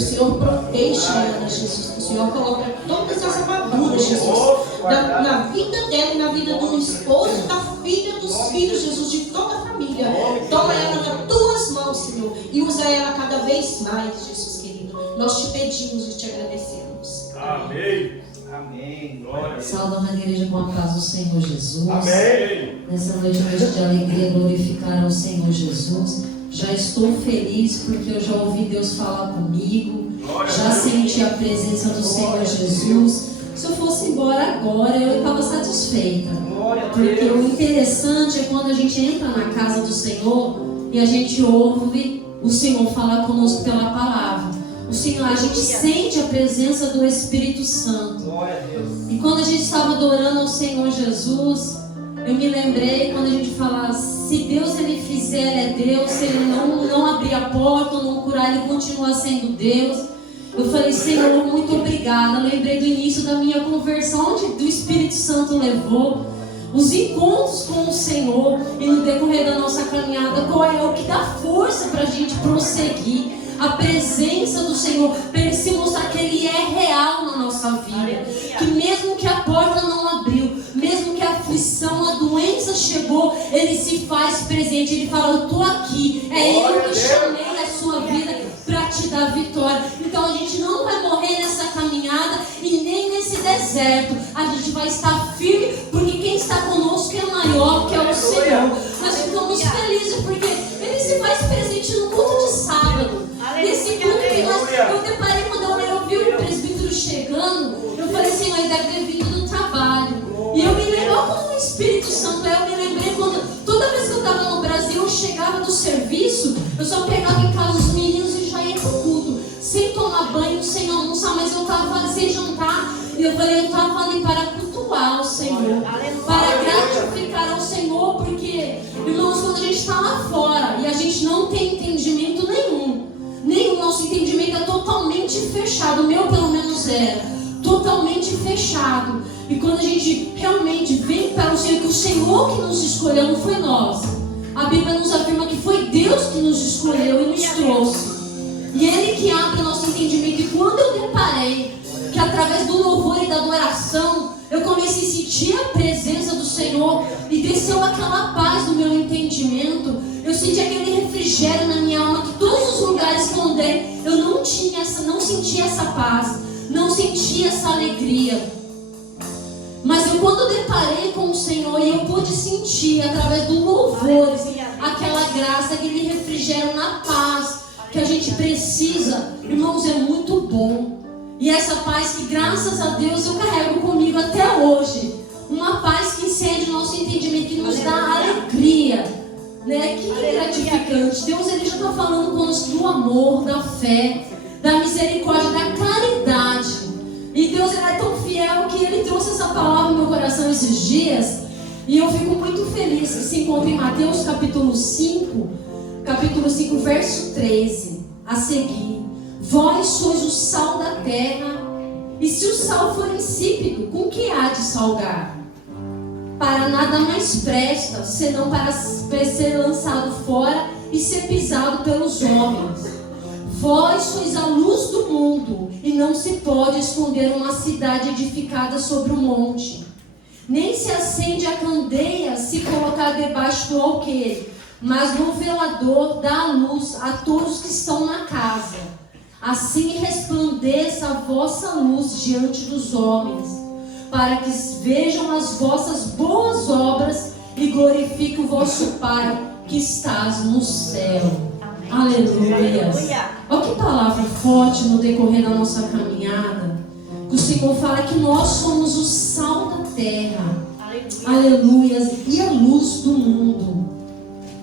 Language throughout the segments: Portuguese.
o Senhor protege ela, Jesus. Que o Senhor coloca todas as armaduras, Jesus, na vida dela e na vida do esposo, da filha, dos filhos, Jesus, de toda a família. Toma ela nas tuas mãos, Senhor, e usa ela cada vez mais, Jesus querido. Nós te pedimos e te agradecemos. Amém. Amém. Glória. Salva na igreja com a paz do Senhor Jesus. Amém. Nessa noite de alegria, glorificar ao Senhor Jesus. Já estou feliz porque eu já ouvi Deus falar comigo. Já senti a presença do Senhor Jesus. Se eu fosse embora agora, eu estava satisfeita. Porque o interessante é quando a gente entra na casa do Senhor e a gente ouve o Senhor falar conosco pela palavra. O Senhor, a gente sente a presença do Espírito Santo. E quando a gente estava adorando ao Senhor Jesus, eu me lembrei quando a gente fala, se Deus ele fizer, ele é Deus. Se ele não abrir a porta ou não curar, ele continua sendo Deus. Eu falei, Senhor, muito obrigada. Eu lembrei do início da minha conversão, onde o Espírito Santo levou os encontros com o Senhor. E no decorrer da nossa caminhada, qual é o que dá força para a gente prosseguir? A presença do Senhor, para Ele se mostrar que Ele é real na nossa vida. Que mesmo que a porta não abriu, mesmo que a aflição, a doença chegou, Ele se faz presente. Ele fala, eu estou aqui. É eu que chamei a sua vida para te dar vitória. Então a gente não vai morrer nessa caminhada e nem nesse deserto. A gente vai estar firme, porque quem está conosco é maior, que é o Senhor. Nós ficamos felizes porque Ele se faz presente no culto de sábado. Nesse culto que eu deparei quando eu vi o presbítero chegando, eu falei assim, ele deve ter vindo do trabalho. E eu me lembro, como o Espírito Santo é, eu me lembrei quando, toda vez que eu estava no Brasil, eu chegava do serviço, eu só pegava em casa os meninos e já ia pro culto, sem tomar banho, sem almoçar, mas eu estava sem jantar. E eu falei, eu estava ali para cultuar o Senhor, para gratificar ao Senhor, porque, irmãos, quando a gente está lá fora e a gente não tem entendimento nenhum, nosso entendimento é totalmente fechado, o meu pelo menos era totalmente fechado. E quando a gente realmente vem para o Senhor, que o Senhor que nos escolheu, não foi nós. A Bíblia nos afirma que foi Deus que nos escolheu e nos trouxe. E Ele que abre o nosso entendimento. E quando eu deparei que através do louvor e da adoração, eu comecei a sentir a presença do Senhor e desceu aquela paz no meu entendimento, eu senti aquele refrigério na minha alma, que todos os lugares que eu andei, eu não sentia essa paz, não sentia essa alegria. Mas eu, quando deparei com o Senhor, e eu pude sentir através do louvor aquela graça, aquele refrigério na paz que a gente precisa, irmãos, é muito bom. E essa paz que, graças a Deus, eu carrego comigo até hoje. Uma paz que excede o nosso entendimento, que nos dá alegria, né? Que gratificante. Deus, Ele já está falando conosco do amor, da fé, da misericórdia, da caridade. E Deus, Ele é tão fiel que Ele trouxe essa palavra no meu coração esses dias. E eu fico muito feliz. Se encontra em Mateus capítulo 5, verso 13, a seguir. Vós sois o sal da terra, e se o sal for insípido, com que há de salgar? Para nada mais presta, senão para ser lançado fora e ser pisado pelos homens. Vós sois a luz do mundo, e não se pode esconder uma cidade edificada sobre um monte. Nem se acende a candeia se colocar debaixo do alqueire, mas no velador dá a luz a todos que estão na casa. Assim resplandeça a vossa luz diante dos homens, para que vejam as vossas boas obras e glorifiquem o vosso Pai que estás no céu. Aleluia. Olha que palavra forte no decorrer da nossa caminhada. Que o Senhor fala que nós somos o sal da terra. Aleluia. E a luz do mundo.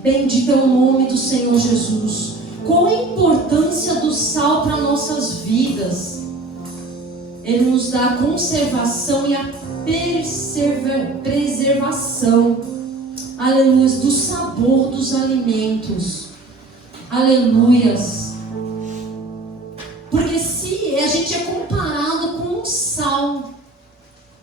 Bendito é o nome do Senhor Jesus. Qual a importância do sal para nossas vidas? Ele nos dá a conservação e a preservação, aleluia, do sabor dos alimentos, aleluias. Porque se a gente é comparado com o sal,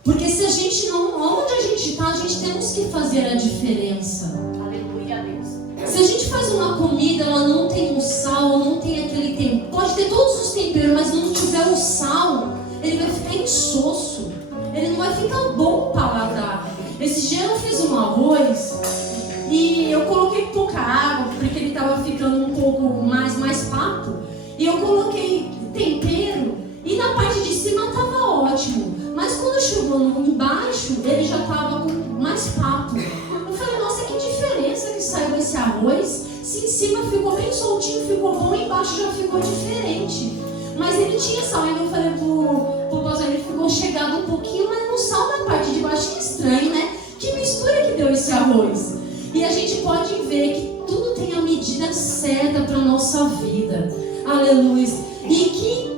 porque se a gente não, onde a gente está, a gente temos que fazer a diferença. Aleluia, Deus. Se a gente faz uma comida, ela não tem um sal, não tem aquele tempero, pode ter todos os temperos, mas não tiver o sal, ele vai ficar insosso. Ele não vai ficar bom para paladar. Esse dia eu fiz um arroz e eu coloquei pouca água, porque ele estava ficando um pouco mais papo. E eu coloquei tempero e na parte de cima estava ótimo. Mas quando chegou embaixo, ele já estava com mais papo. Eu falei, nossa, que diferença que saiu esse arroz. Se em cima ficou bem soltinho, ficou bom, embaixo já ficou diferente. Mas ele tinha sal, ainda eu falei pro pastor, ele ficou chegado um pouquinho, mas no sal na parte de baixo, que estranho, né? Que mistura que deu esse arroz. E a gente pode ver que tudo tem a medida certa para a nossa vida. Aleluia. E que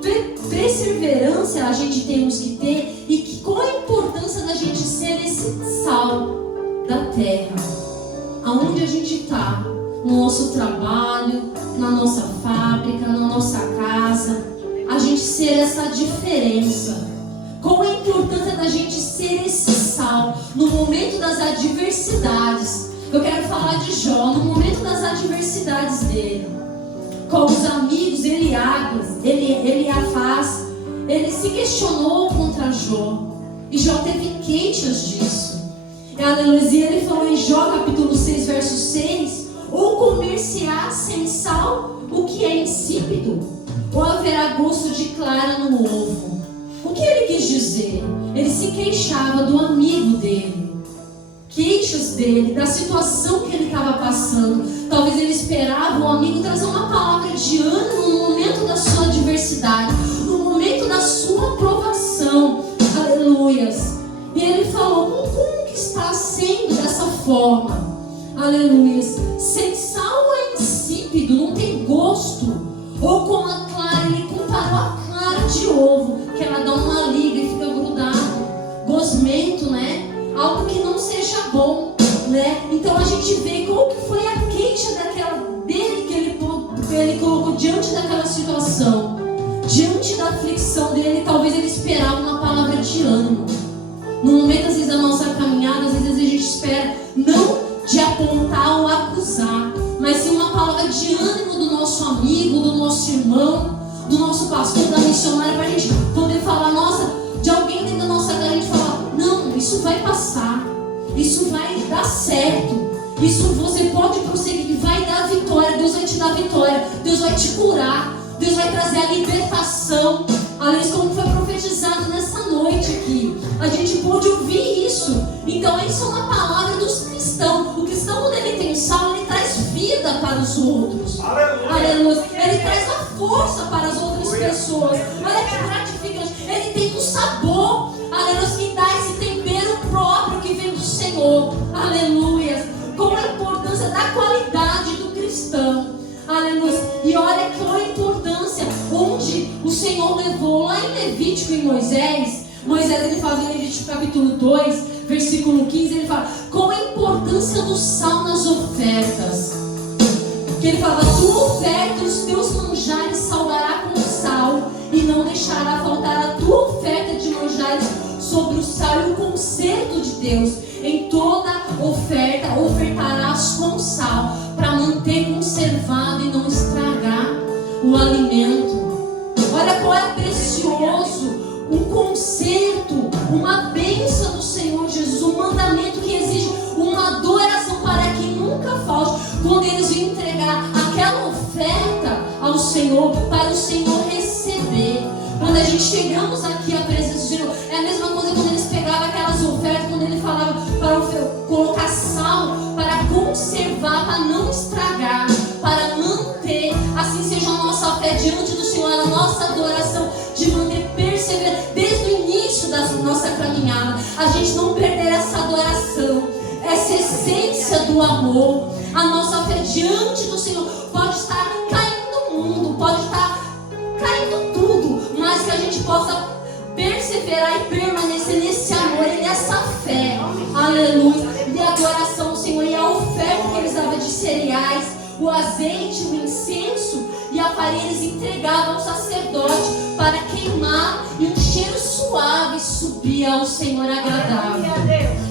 perseverança a gente temos que ter, e que, qual a importância da gente ser esse sal da terra. Aonde a gente está, no nosso trabalho, na nossa fábrica, na nossa casa, a gente ser essa diferença. Qual a importância da gente ser esse sal no momento das adversidades? Eu quero falar de Jó, no momento das adversidades dele. Com os amigos, Eliafaz, ele se questionou contra Jó. E Jó teve queixas disso. Aleluia. E ele falou em Jó, capítulo 6, verso 6: ou comer-se-á sem sal o que é insípido, ou haverá gosto de clara no ovo. O que ele quis dizer? Ele se queixava do amigo dele. Queixas dele, da situação que ele estava passando. Talvez ele esperava o amigo trazer uma palavra de ânimo no momento da sua adversidade, no momento da sua provação. Aleluias. E ele falou, como que está sendo dessa forma? Aleluias. Sem sal é insípido, não tem gosto. Ou como a clara, ele comparou a clara de ovo, que ela dá uma liga e fica grudado, gosmento, né? Algo que não seja bom, né? Então a gente vê qual que foi a queixa dele que ele colocou diante daquela situação, diante da aflição dele. Talvez ele esperava uma palavra de ânimo. No momento, às vezes, da nossa caminhada, às vezes a gente espera não de apontar ou acusar, mas sim uma palavra de ânimo do nosso amigo, do nosso irmão, do nosso pastor, da missionária, para a gente poder falar, nossa, de alguém dentro da nossa casa, a gente falar, não, isso vai passar, isso vai dar certo, isso você pode prosseguir, vai dar vitória, Deus vai te dar vitória, Deus vai te curar, Deus vai trazer a libertação. Aliás, como foi profetizado nessa noite aqui, a gente pôde ouvir isso. Então isso é uma palavra dos cristãos. O cristão, quando ele tem sal, ele traz vida para os outros. Aleluia. Aleluia. Ele traz a força para as outras pessoas. Olha que gratificante. Ele tem um sabor, aleluia, que dá esse tempero próprio que vem do Senhor. Aleluia. Com a importância da qualidade do cristão. Aleluia. E olha que a importância onde o Senhor levou lá em Levítico e Moisés, ele fala em Levítico capítulo 2, versículo 15, ele fala qual a importância do sal nas ofertas. Que ele fala, tua oferta e os teus manjares salgará com sal, e não deixará faltar a tua oferta de manjares sobre o sal e o conserto de Deus. Em toda oferta ofertarás com sal, para manter conservado e não estragar o alimento. Olha qual é precioso, um conserto, uma bênção do Senhor Jesus, um mandamento que exige uma adoração para que nunca falte. Quando eles iam entregar aquela oferta ao Senhor, para o Senhor receber. Quando a gente chegamos aqui à presença do Senhor, é a mesma coisa quando eles pegavam aquelas ofertas, quando ele falava para colocar sal, para conservar, para não estragar, para manter, assim seja a nossa fé diante do Senhor, a nossa adoração, de manter perseverante, desde o início da nossa caminhada, a gente não perder essa adoração, essa essência do amor. A nossa fé diante do Senhor pode estar caindo o mundo, pode estar caindo tudo, mas que a gente possa perseverar e permanecer nesse amor e nessa fé. Aleluia. E a adoração ao Senhor, e a oferta que eles davam de cereais, o azeite, o incenso e a farinha, eles entregavam ao sacerdote para queimar, e um cheiro suave subia ao Senhor agradável.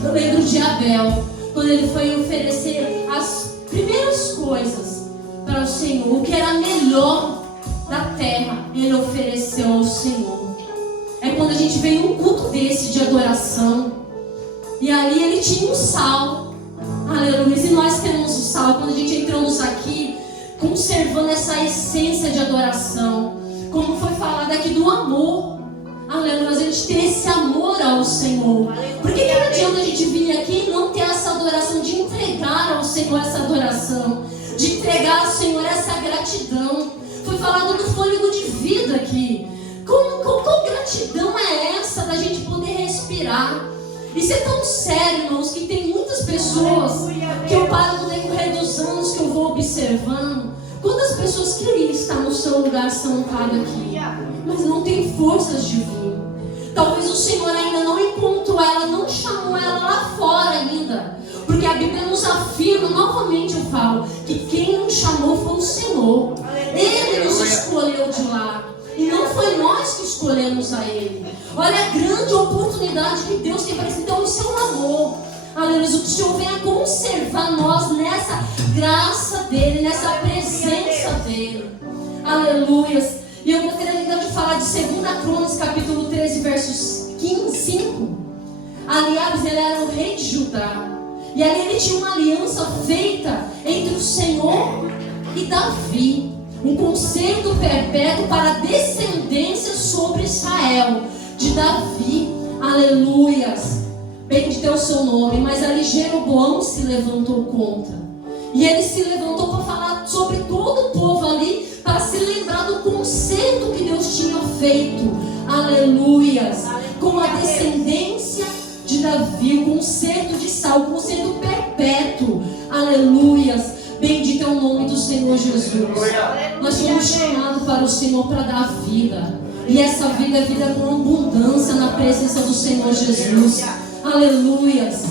Eu lembro de Abel, quando ele foi oferecer as primeiras coisas para o Senhor, o que era melhor da terra ele ofereceu ao Senhor. É quando a gente vem num culto desse de adoração, e ali ele tinha um sal, aleluia, e nós temos o sal. Quando a gente entramos aqui, conservando essa essência de adoração, como foi falado aqui do amor, aleluia, a gente ter esse amor ao Senhor. Por que não adianta a gente vir aqui e não ter essa adoração, de entregar ao Senhor essa adoração, de entregar ao Senhor essa gratidão? Foi falado do fôlego de vida aqui. Qual gratidão é essa da gente poder respirar? Isso é tão sério, irmãos, que tem muitas pessoas que eu paro no decorrer dos anos que eu vou observando. Quantas pessoas queriam estar no seu lugar sentado aqui, mas não tem forças de vir. Talvez o Senhor ainda não encontrou ela, não chamou ela lá fora ainda. Porque a Bíblia nos afirma, novamente eu falo, que quem nos chamou foi o Senhor. Ele nos escolheu de lá. E não foi nós que escolhemos a Ele. Olha a grande oportunidade que Deus tem para isso. Então isso é um amor. Aleluia. Que o Senhor venha conservar nós nessa graça dEle, nessa presença dEle. Aleluia. E eu gostaria ainda de falar de 2 Crônicas, capítulo 13, versos 5. Aliás, ele era o rei de Judá. E ali ele tinha uma aliança feita entre o Senhor e Davi. Um concerto perpétuo para a descendência sobre Israel, de Davi. Aleluias. Bendito é o seu nome. Mas ali Jeroboão se levantou contra. E ele se levantou para falar sobre todo o povo ali, para se lembrar do concerto que Deus tinha feito. Aleluias. Com a descendência de Davi, o concerto de Saul, o concerto perpétuo. Aleluias. Bendito é o nome do Senhor Jesus. Nós somos chamados para o Senhor para dar vida. E essa vida é vida com abundância na presença do Senhor Jesus. Aleluias.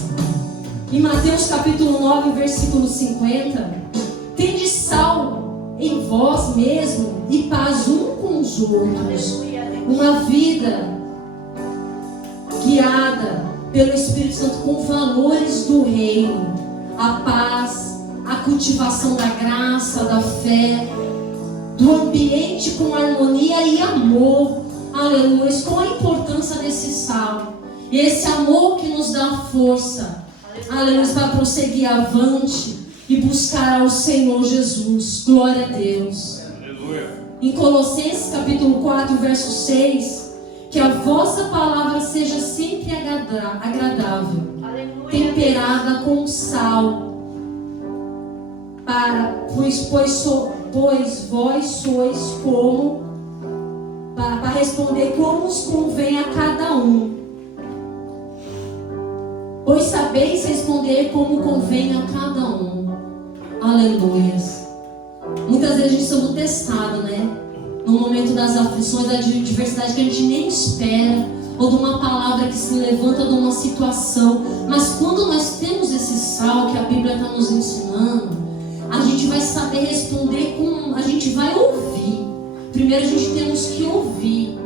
Em Mateus capítulo 9, versículo 50. Tende sal em vós mesmo e paz um com os outros. Uma vida guiada pelo Espírito Santo com valores do reino. A paz, a cultivação da graça, da fé, do ambiente com harmonia e amor. Aleluia. Qual a importância desse sal? E esse amor que nos dá força, aleluia, para prosseguir avante e buscar ao Senhor Jesus. Glória a Deus. Aleluia. Em Colossenses capítulo 4, verso 6, que a vossa palavra seja sempre agradável, aleluia, temperada com sal, pois vós sois como, para responder como os convém a cada um. Pois sabeis responder como convém a cada um. Aleluias. Muitas vezes a gente sendo testado, né? No momento das aflições, da adversidade que a gente nem espera, ou de uma palavra que se levanta de uma situação. Mas quando nós temos esse sal que a Bíblia está nos ensinando, a gente vai saber responder a gente vai ouvir. Primeiro a gente temos que ouvir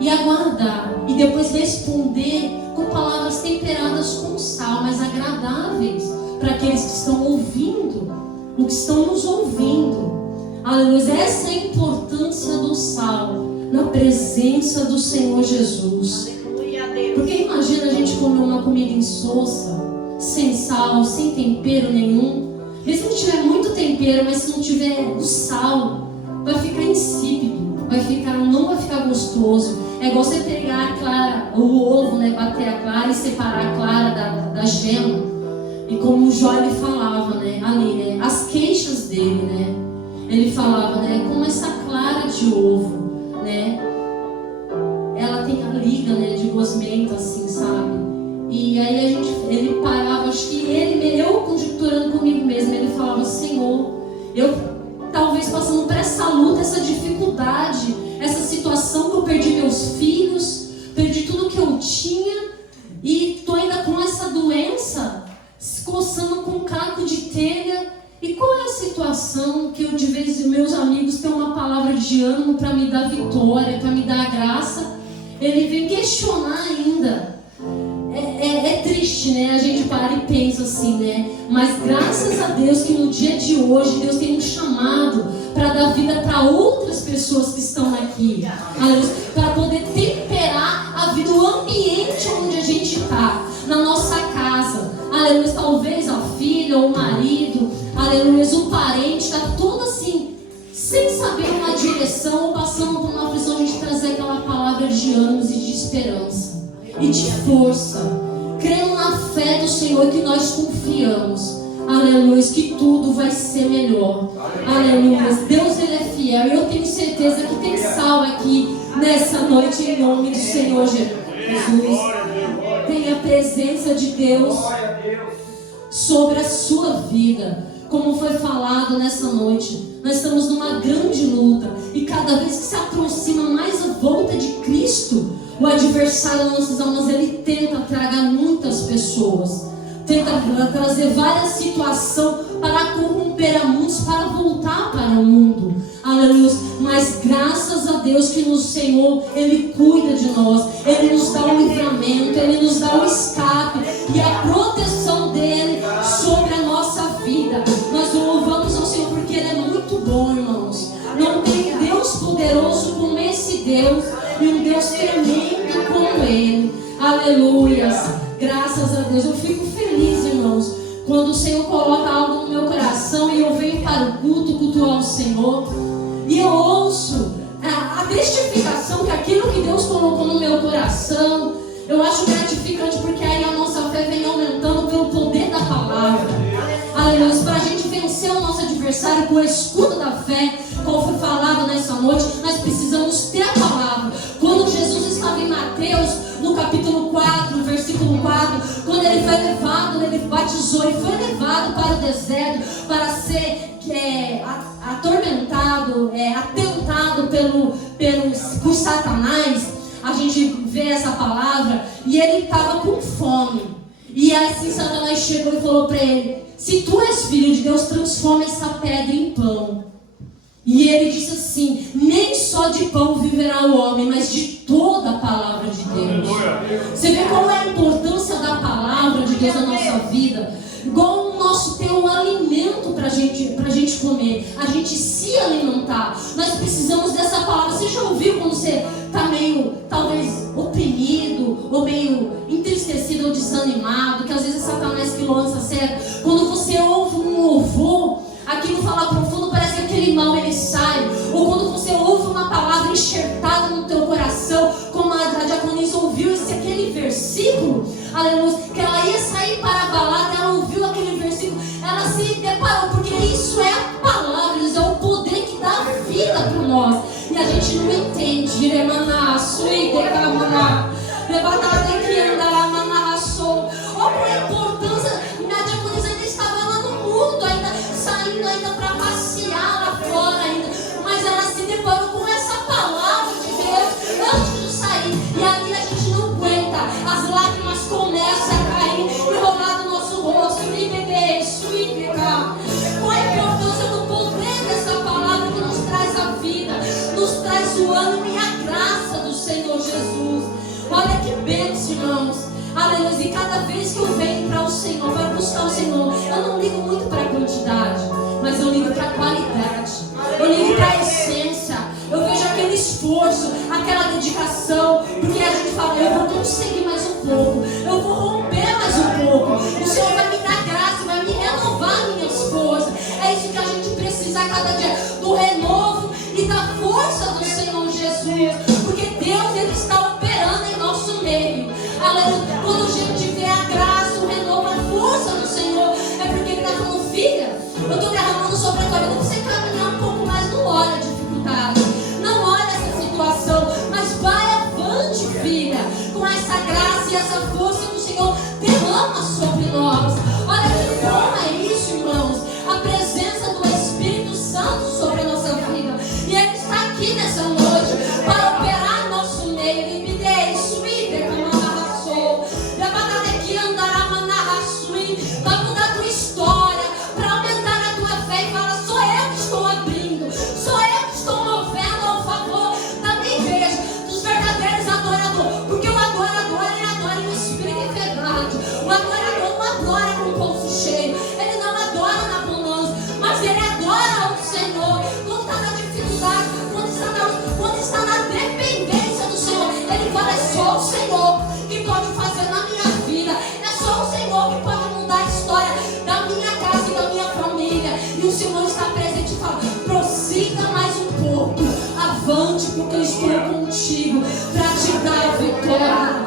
e aguardar, e depois responder com palavras temperadas com sal, mas agradáveis para aqueles que estão ouvindo, o que estão nos ouvindo. Aleluia. Essa é a importância do sal na presença do Senhor Jesus. Porque imagina a gente comer uma comida insossa, sem sal, sem tempero nenhum. Mesmo que tiver muito tempero, mas se não tiver o sal, vai ficar insípido, não vai ficar gostoso. É igual você pegar a clara, o ovo, né, bater a clara e separar a clara da gema. E como o Jó ele falava, né, ali, né, as queixas dele, né, ele falava, né, como essa clara de ovo, né, ela tem a liga, né, de gosmento, assim, sabe? E aí ele parava, acho que eu conjecturando comigo mesmo, ele falava, Senhor, eu talvez passando por essa luta, essa dificuldade, essa situação que eu perdi meus filhos, perdi tudo que eu tinha, e estou ainda com essa doença, se coçando com um caco de telha. E qual é a situação que eu, de vez em meus amigos têm uma palavra de ânimo para me dar vitória, para me dar graça, ele vem questionar ainda. É triste, né? A gente para e pensa assim, né? Mas graças a Deus que no dia de hoje Deus tem nos chamado para dar vida para outras pessoas que estão aqui. Aleluia. Para poder temperar a vida, o ambiente onde a gente está, na nossa casa. Aleluia. Talvez a filha ou o marido, aleluia, um parente, está todo assim, sem saber uma direção ou passando por uma aflição, a gente trazer aquela palavra de ânimo e de esperança e de força, crendo na fé do Senhor, que nós confiamos, aleluia, que tudo vai ser melhor, aleluia. Deus, Ele é fiel, e eu tenho certeza que tem sal aqui nessa noite, em nome do Senhor Jesus. Tem a presença de Deus sobre a sua vida. Como foi falado nessa noite, nós estamos numa grande luta, e cada vez que se aproxima mais a volta de Cristo, o adversário das nossas almas, ele tenta tragar muitas pessoas, tenta trazer várias situações para corromper a muitos, para voltar para o mundo, aleluia. Mas graças a Deus que no Senhor, Ele cuida de nós, Ele nos dá o livramento, Ele nos dá o escape e a proteção dEle sobre a nossa vida. Nós louvamos ao Senhor porque Ele é muito bom, irmãos. Não tem Deus poderoso como esse Deus, e um Deus tremendo como Ele. Aleluias. Graças a Deus. Eu fico feliz, irmãos, quando o Senhor coloca algo no meu coração e eu venho para o culto, cultuar o Senhor, e eu ouço a testificação que aquilo que Deus colocou no meu coração, eu acho gratificante, porque aí a nossa fé vem aumentando pelo poder da palavra. Aleluia. Para a gente vencer o nosso adversário com o escudo da fé, como foi falado nessa noite, nós precisamos ter a palavra. Quando Jesus estava em Mateus, no capítulo 4, versículo 4, quando ele foi levado, ele batizou, ele foi levado para o deserto para ser atormentado, atentado por Satanás. A gente vê essa palavra, e ele estava com fome. E assim Satanás chegou e falou para ele: se tu és filho de Deus, transforma essa pedra em pão. E ele disse assim: nem só de pão viverá o homem, mas de toda a palavra de Deus. Você vê qual é a importância da palavra de Deus na nossa vida? Igual o nosso ter um alimento pra gente comer, a gente se alimentar. Nós precisamos dessa palavra. Você já ouviu quando você está meio, talvez, oprimido, ou meio entristecido ou desanimado, que às vezes é Satanás que lança certo? Quando você ouve um louvor, aquilo fala profundo, parece que aquele mal ele sai. Ou quando você ouve uma palavra enxertada no teu coração, como a diaconisa ouviu aquele versículo, aleluia, que ela ia sair para a balada, ela ouviu aquele versículo, ela se deparou, porque isso é a palavra, isso é o poder que dá vida para nós, e a gente não entende. Olha a importância. A diaconisa ainda estava lá no mundo, ainda saindo ainda para passear lá fora ainda, mas ela se deparou com essa palavra de Deus antes de sair, e ali a gente não aguenta, as lágrimas começam a cair e rolar no nosso rosto, e beber isso e pegar. Qual a importância do poder dessa palavra que nos traz a vida, nos traz o ânimo e a graça do Senhor Jesus? Olha que bênção, irmãos. Aleluia. E cada vez que eu venho para o Senhor, para buscar o Senhor, eu não ligo muito para a quantidade, mas eu ligo para a qualidade, eu ligo para a essência. Eu vejo aquele esforço, aquela dedicação, porque a gente fala: eu vou conseguir mais um pouco, eu vou romper mais um pouco, o Senhor vai me dar graça, vai me renovar minhas forças. É isso que a gente precisa a cada dia, do renovo e da força do Senhor Jesus, porque Deus, Ele está operando em nosso meio. Aleluia. Quando a gente vê a graça, o renovo, a força do Senhor, é porque Ele está falando: filha, eu estou derramando sobre a tua vida, você caminhar um pouco mais, não olha a dificuldade, não olha essa situação, mas vai avante, filha, com essa graça e essa força que o Senhor derrama sobre nós. Olha que bom é isso, irmãos, a presença do Espírito Santo sobre a nossa vida, e Ele está aqui nessa noite para operar em nosso meio. Ele me dê isso, para mudar a tua história, para aumentar a tua fé, e fala: sou eu que estou abrindo, sou eu que estou movendo ao favor da minha igreja, dos verdadeiros adoradores, porque o adorador, ele adora em espírito e verdade. O adorador não adora noite, porque eu estou contigo para te dar a vitória.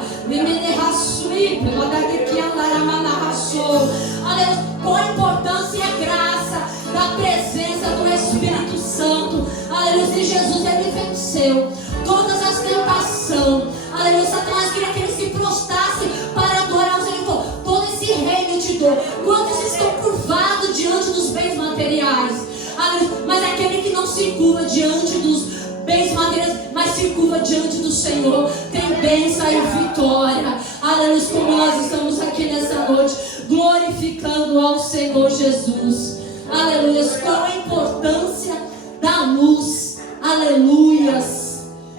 Qual a importância e a graça da presença do Espírito Santo. Aleluia. E Jesus, ele venceu todas as tentações. Aleluia. Satanás queria que ele se prostrasse para adorar o Senhor. Todo esse reino eu te dou. Quantos estão curvados diante dos bens materiais? Aleluia. Mas aquele que não se curva diante dos bens materiais, mas se curva diante do Senhor, tem bênção e vitória. Aleluia. Como nós estamos aqui nessa noite, glorificando ao Senhor Jesus. Aleluia. Qual a importância da luz? Aleluias.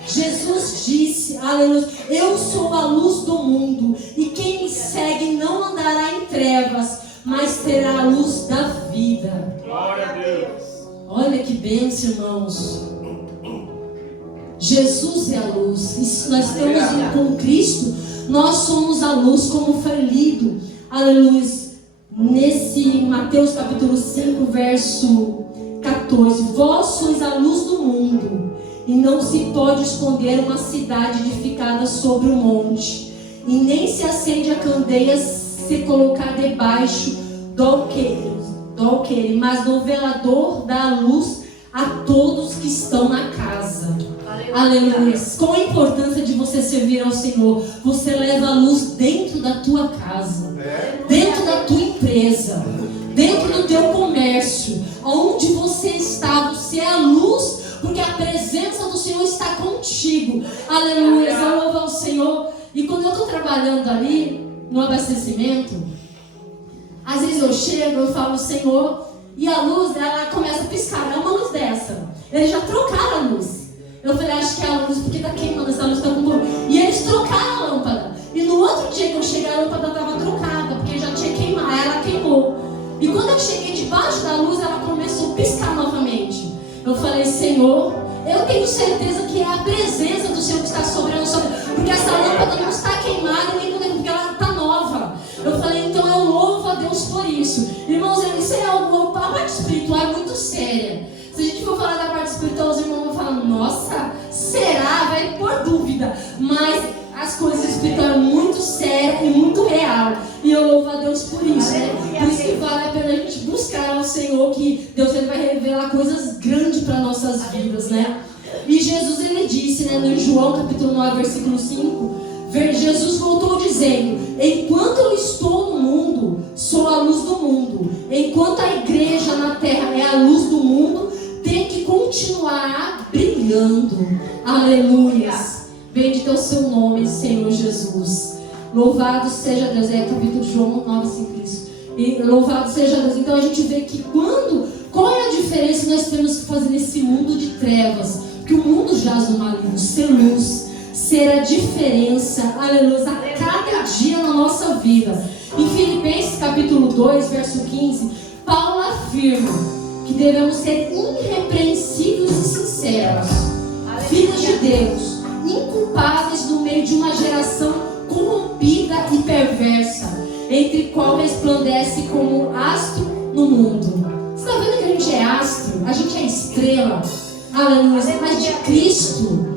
Jesus disse, aleluia, eu sou a luz do mundo, e quem me segue não andará em trevas, mas terá a luz da vida. Glória a Deus. Olha que bênção, irmãos. Jesus é a luz. E se nós estamos com Cristo, nós somos a luz, como foi lido, aleluia, nesse Mateus capítulo 5, verso 14. Vós sois a luz do mundo, e não se pode esconder uma cidade edificada sobre um monte, e nem se acende a candeia se colocar debaixo do alqueire, mas no velador dá a luz a todos que estão na casa. Aleluia. Com a importância de você servir ao Senhor, você leva a luz dentro da tua casa, dentro da tua empresa, dentro do teu comércio, onde você está, você é a luz, porque a presença do Senhor está contigo. Aleluia. Eu louvo ao Senhor. E quando eu estou trabalhando ali no abastecimento, às vezes eu chego, eu falo, Senhor, e a luz, ela começa a piscar, é uma luz dessa. Eles já trocaram a luz. Eu falei, acho que é a luz, porque está queimando, essa luz está com cor. E eles trocaram a lâmpada. E no outro dia que eu cheguei, a lâmpada estava trocada, porque já tinha queimado, ela queimou. E quando eu cheguei debaixo da luz, ela começou a piscar novamente. Eu falei, Senhor, eu tenho certeza que é a presença do Senhor que está sobre ela, porque essa lâmpada não está queimada, nem porque ela está nova. Eu falei, então eu louvo a Deus por isso. Irmãos, isso é algo, a parte espiritual é muito séria. Se a gente for falar da parte espiritual, os irmãos vão falar, nossa, será? Vai pôr dúvida. Mas as coisas espirituais são muito sérias e muito real. E eu louvo a Deus por isso, né? Por isso que vale a pena a gente buscar ao Senhor, que Deus ele vai revelar coisas grandes para nossas vidas, né? E Jesus ele disse, né, no João capítulo 9, versículo 5, Jesus voltou dizendo, enquanto eu estou no mundo, sou a luz do mundo. Enquanto a igreja na terra é a luz do mundo, tem que continuar brilhando. Aleluias. Bendito é o seu nome, Senhor Jesus. Louvado seja Deus. É capítulo de João 9, 5, isso. E louvado seja Deus. Então a gente vê que qual é a diferença que nós temos que fazer nesse mundo de trevas? Porque o mundo jaz no maligno. Ser luz, ser a diferença, aleluia, a cada dia na nossa vida. Em Filipenses capítulo 2, verso 15, Paulo afirma que devemos ser irrepreensíveis e sinceros, filhos de Deus, inculpáveis no meio de uma geração corrompida e perversa, entre qual resplandece como astro no mundo. Você está vendo que a gente é astro? A gente é estrela, aleluia, mas de Cristo,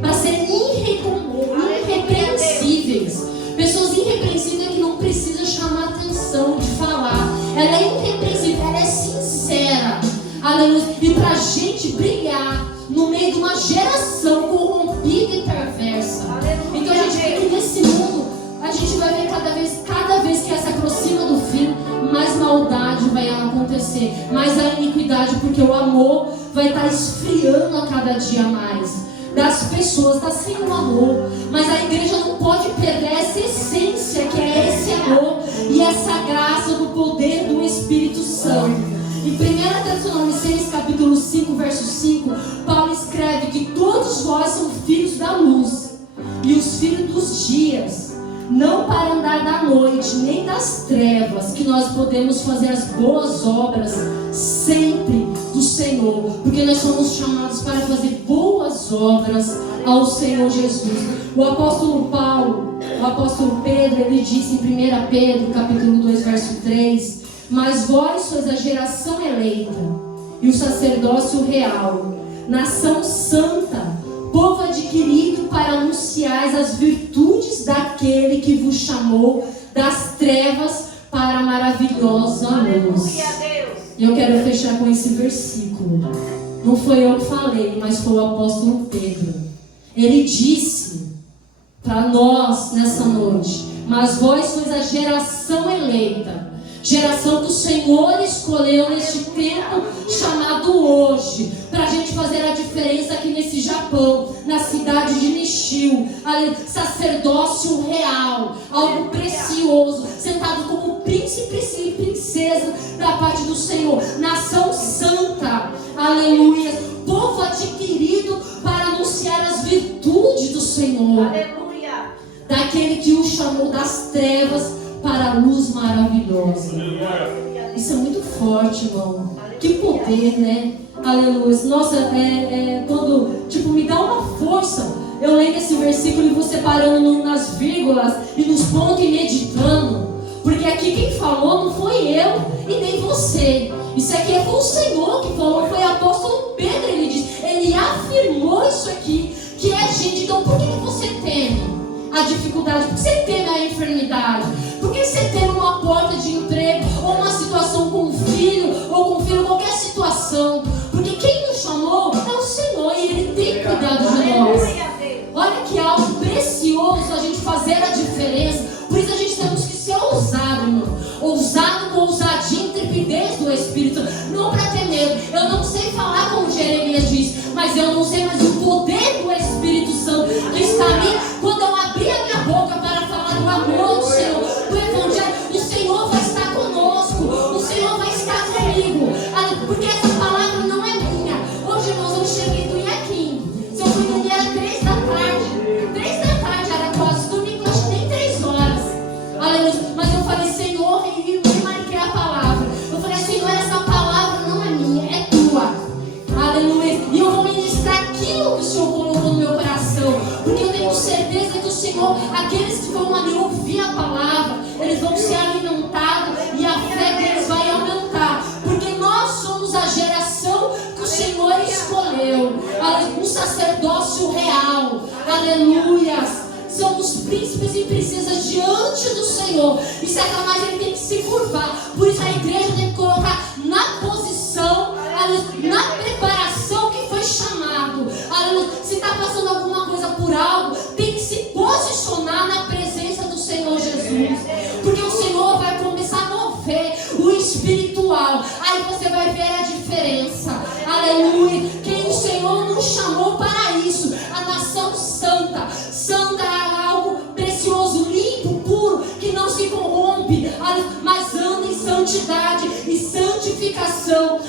para ser irrepreensíveis. Pessoas irrepreensíveis que não precisam chamar atenção de falar. Ela é irrepreensível, ela é sincera. Aleluia. E para a gente brilhar no meio de uma geração corrompida e perversa. Então a gente vê que nesse mundo a gente vai ver cada vez que ela se aproxima do fim, mais maldade vai acontecer, mais a iniquidade, porque o amor vai estar esfriando a cada dia mais das pessoas, está sem o amor. Mas a igreja não pode perder essa essência que é esse amor e essa graça do poder do Espírito Santo. Em 1 Tessalonicenses capítulo 5, verso 5, Paulo escreve que todos vós são filhos da luz e os filhos dos dias, não para andar da noite nem das trevas, que nós podemos fazer as boas obras sempre do Senhor, porque nós somos chamados para fazer boas obras ao Senhor Jesus. O apóstolo Pedro, ele disse em 1 Pedro capítulo 2, verso 3, mas vós sois a geração eleita e o sacerdócio real, nação santa, povo adquirido para anunciar as virtudes daquele que vos chamou das trevas para a maravilhosa luz. E eu quero fechar com esse versículo. Não foi eu que falei, mas foi o apóstolo Pedro. Ele disse para nós nessa noite: mas vós sois a geração eleita, geração que o Senhor escolheu neste tempo chamado hoje, para a gente fazer a diferença aqui nesse Japão, na cidade de Nishio. Sacerdócio real, algo precioso, sentado como príncipe e princesa da parte do Senhor, nação santa, aleluia, povo adquirido para anunciar as virtudes do Senhor, aleluia, daquele que o chamou das trevas para a luz maravilhosa. Isso é muito forte, irmão. Que poder, né? Aleluia. Nossa, quando, me dá uma força. Eu leio esse versículo e vou separando nas vírgulas e nos pontos e meditando. Porque aqui quem falou não foi eu e nem você. Isso aqui foi o Senhor que falou, foi o apóstolo Pedro. Ele afirmou isso aqui, que é gente. Então por que você teme a dificuldade? Por que você teme a enfermidade? Por que você teme uma porta de emprego, ou uma situação com um filho, qualquer situação? Porque quem nos chamou é o Senhor e Ele tem cuidado de nós. Olha que algo precioso a gente fazer a diferença. Por isso a gente temos que ser ousado, irmão. Ousado com ousadia e intrepidez do Espírito. Não para ter medo. Eu não sei falar como Jeremias diz, mas eu não sei mais o poder do Espírito Santo que está em mim. Quando eu abrir a minha boca para falar do amor do Senhor, do Evangelho, o Senhor vai estar conosco. O Senhor vai estar comigo. Porque essa palavra não é minha. Hoje, irmãos, eu cheguei do Iaquim. Se eu fui dormir era 3 da tarde. 3 da tarde era quase domingo, acho que nem 3 horas. Aleluia. Mas eu falei, Senhor, e marquei a palavra. Eu falei, Senhor, essa palavra não é minha, é tua. Aleluia. E eu vou ministrar aquilo que o Senhor colocou no meu coração. Porque eu tenho certeza que o Senhor, aqueles que vão ali ouvir a palavra, eles vão ser alimentados e a fé deles vai aumentar. Porque nós somos a geração que o Senhor escolheu. Um sacerdócio real. Aleluia. Somos príncipes e princesas diante do Senhor. E Satanás ele tem que se curvar. Por isso a igreja tem que colocar na posição, na preparação que foi chamado. Se está passando alguma coisa por algo, tem que se posicionar na presença do Senhor Jesus. Porque o Senhor vai começar a mover o espiritual. Aí você vai ver a diferença. Aleluia. Quem o Senhor nos chamou para isso. A nação santa. Santa é algo precioso, limpo, puro, que não se corrompe, mas anda em santidade e santificação.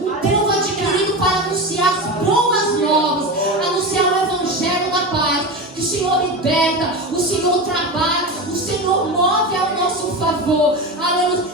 O povo adquirido para anunciar as boas novas, anunciar o Evangelho da paz, que o Senhor liberta, o Senhor trabalha, o Senhor move ao nosso favor,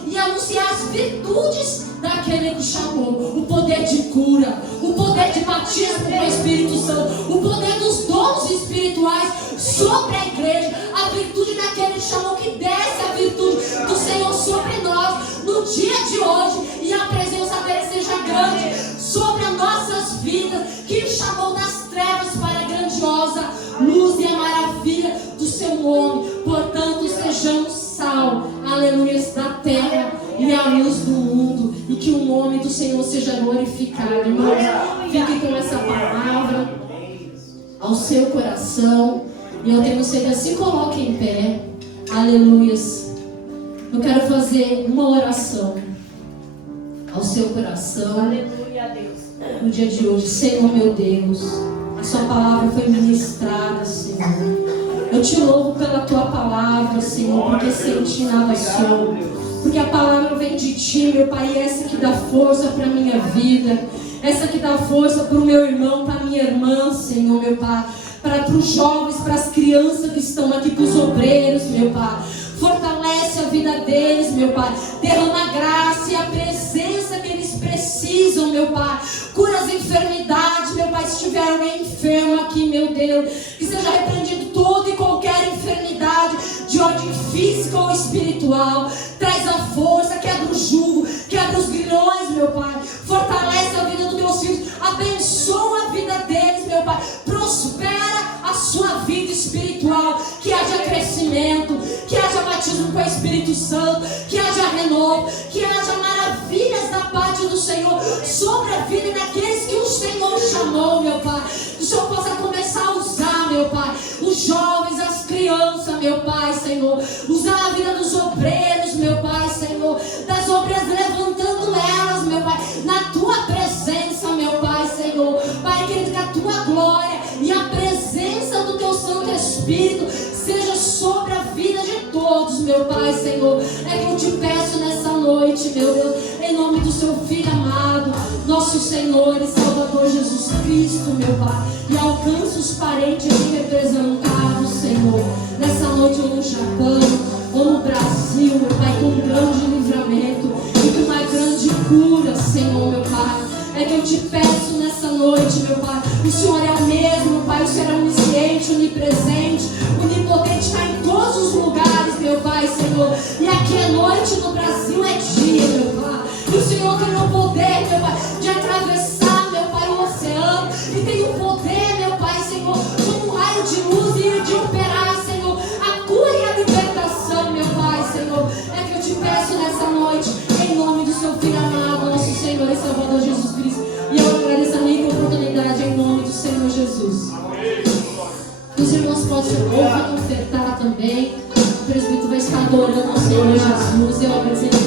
e anunciar as virtudes daquele que chamou, o poder de cura, o poder de batismo com o Espírito Santo, o poder dos dons espirituais sobre a igreja, a virtude daquele que chamou, que desce a virtude do Senhor sobre nós no dia de hoje, e a presença dele seja grande sobre as nossas vidas, que chamou das trevas para a grandiosa luz e a maravilha do seu nome. Portanto, sejamos sal, aleluia, da terra e a luz do mundo, e que o nome do Senhor seja glorificado. Irmãos, fique com essa palavra ao seu coração, e eu tenho certeza, se coloque em pé, aleluia. Eu quero fazer uma oração ao seu coração, aleluia, Deus, no dia de hoje. Senhor meu Deus, a sua palavra foi ministrada, Senhor. Eu te louvo pela tua palavra, Senhor, porque sem ti nada sou. Porque a palavra vem de ti, meu Pai, e essa que dá força para a minha vida, essa que dá força para o meu irmão, para a minha irmã, Senhor, meu Pai, para os jovens, para as crianças que estão aqui, para os obreiros, meu Pai. Fortalece a vida deles, meu Pai. Derrama a graça e a presença que eles precisam, meu Pai. Cura as enfermidades, meu Pai. Se tiver alguém enfermo aqui, meu Deus, que seja repreendido toda e qualquer enfermidade de ordem física ou espiritual. Traz a força, quebra o jugo, quebra os grilhões, meu Pai. Fortalece a vida dos teus filhos. Abençoa a vida deles, meu Pai. Prospera sua vida espiritual, que haja crescimento, que haja batismo com o Espírito Santo, que haja renovo, que haja maravilhas da parte do Senhor sobre a vida daqueles que o Senhor chamou, meu Pai. Que o Senhor possa começar a usar, meu Pai, os jovens, as crianças, meu Pai, Senhor. Usar a vida dos obreiros, meu Pai, Senhor. Das obreiras levantando elas, meu Pai, na tua presença, meu Pai, Senhor. Pai querido, que a tua glória e a presença do teu Santo Espírito seja sobre a vida de todos, meu Pai, Senhor. É que eu te peço nessa noite, meu Deus, em nome do seu Filho amado, nosso Senhor e Salvador Jesus Cristo, meu Pai. E alcance os parentes aqui representados, Senhor, nessa noite ou no Japão, ou no Brasil, meu Pai, com um grande livramento e com uma grande cura, Senhor, meu Pai. É que eu te peço nessa noite, meu Pai. O Senhor é o mesmo, Pai. O Senhor é onisciente, onipresente, onipotente, está em todos os lugares, meu Pai, Senhor. E aqui é noite, no Brasil é dia, meu Pai. E o Senhor tem o poder, meu Pai, de atravessar, meu Pai, o oceano. E tem o poder, meu Pai, Senhor, como um raio de luz e de operar, Senhor, a cura e a libertação, meu Pai, Senhor. É que eu te peço nessa noite, em nome do seu Filho amado, nosso Senhor e Salvador Jesus Cristo. E eu agradeço a minha oportunidade em nome do Senhor Jesus. Os irmãos podem ouvir, ofertar também. O presbítero vai estar adorando ao Senhor Jesus. Eu agradeço.